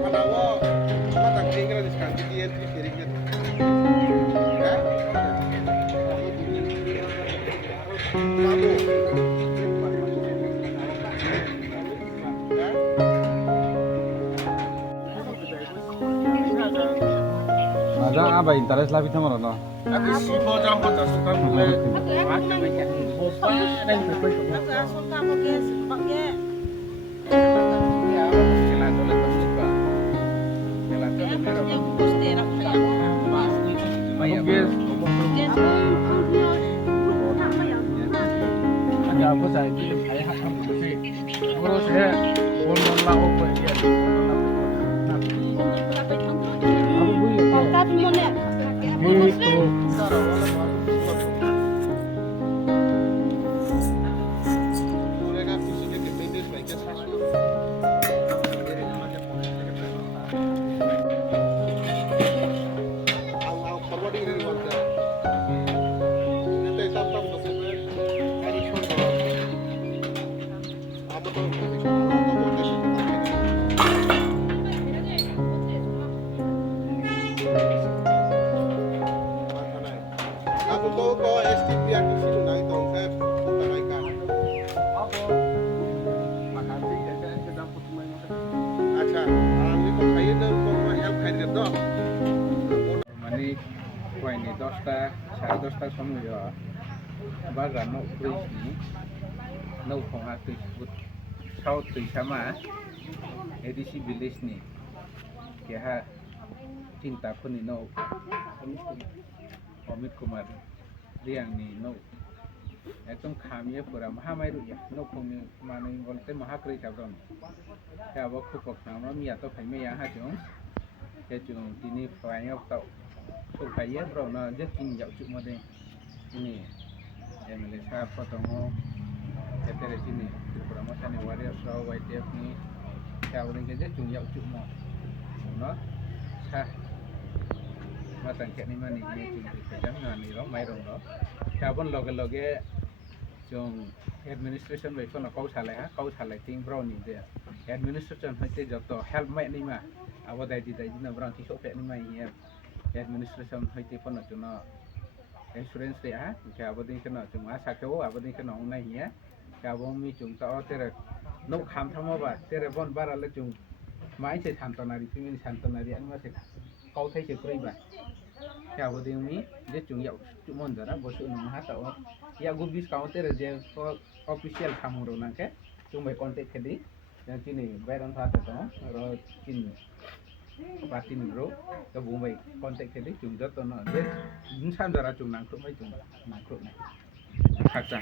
Manawo, mata tinggal di sekarang dia di kirinya. Ya. Ada apa interest lah kita mana? Tapi si bocah bocah suka mulai. Ada apa saya hak kamu bersih. Kalau saya mau lakukan apa ya? Gitu. Mereka fisiknya gede sebaiknya satu. Ang forwarding dari warga. Nanti tampang bersama. Hari Sabtu. Apa tuh? Aku tahu kau STP aku sih naik tahun saya naikkan. Acha, ini kok kayak ada kok help kayak gitu. Mani kau ini 10টা, 10:30 সময় bagan no please ni no phong hati but sau tui sama edisi village ni kaya cinta pun ni no Amit Kumar riang ni no ekdom khamia pura mahamai ru ya no phong mani bolte mahakri kabron kaya wa khupok nama mi ato phai me ya ha jong ke jong tini phai ngok tau so phai ye bro na je king jau chu mo de ini Malaysia potong ketere sini promosi nih warrior show YTF nih kau orang kerja cuma cuma no sah matang kayak ni mana ni cuma kerja nih ro mai ro kau pun loge jong administration by phone kau salah ting bro nih dia administration hanya joto help mai nih mah awal dari na bro kisah pek nih mai ya administration hanya phone cuma insurance dia kaya abadin kena cuma sakau abadin kena online ya kaya bomi cuma tau tere nuk ham sama ba tere bon bara le cuma mai se santonari pimin santonari anu masih kau thay se kuri ba kaya abadin mi dia cuma ya cuma ndara bosu nung hata o ya gubis kau tere dia official kamuro nangke cuma kontak kedi yang sini bayar hata to ro sini Patin bro, ke Bombay kontak tadi cuma jatuh no, dia insan darah cuma nangkrut mai cuma nangkrut nih, kaca.